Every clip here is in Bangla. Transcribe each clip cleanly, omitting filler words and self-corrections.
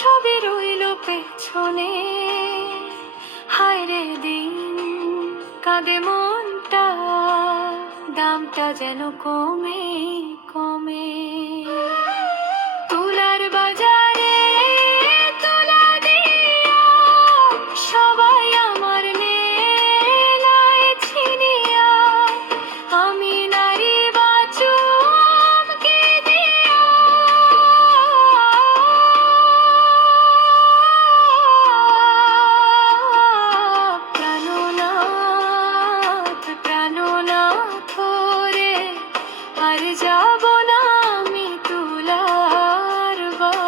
সবই রইল পেছনে। হায় রে দিন, কাঁদে মনটা, দামটা যেন কমে কমে। তুলার বাজারে তুলা দিয়া সবাই আমার নেলায় ছিনিয়া, আমি নারী বাঁচুম কি দিয়া। প্রাণনাথ প্রাণনাথ রে, আর যাব না আমি তুলার বাজার।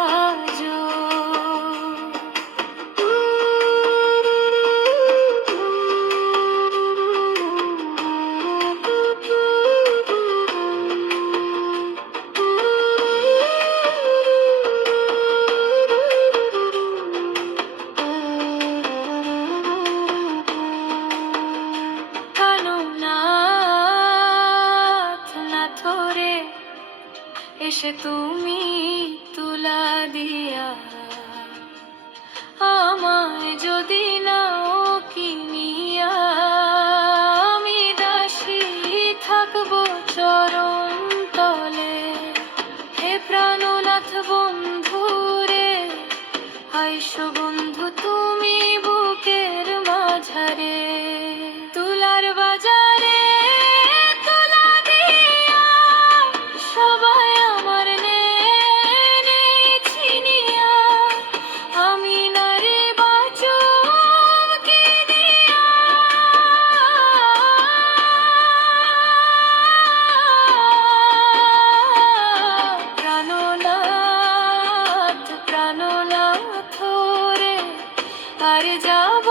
প্রাণনাথ নাথ রে, এসে তুমি তুলা দিয়া আমায় যদি নাও কিনিয়া, আমি দাসী থাকবো চরণ তলে। হে প্রাণনাথ বন্ধু রে, আইসো বন্ধু তুমি বুকের মাঝারে। তুলার বাজারে তুলা দিয়া সবাই আমার নেনে ছিনিয়া, আমি নারী বাঁচুম কি দিয়া। প্রাণনাথ প্রাণনাথ রে, আর যাব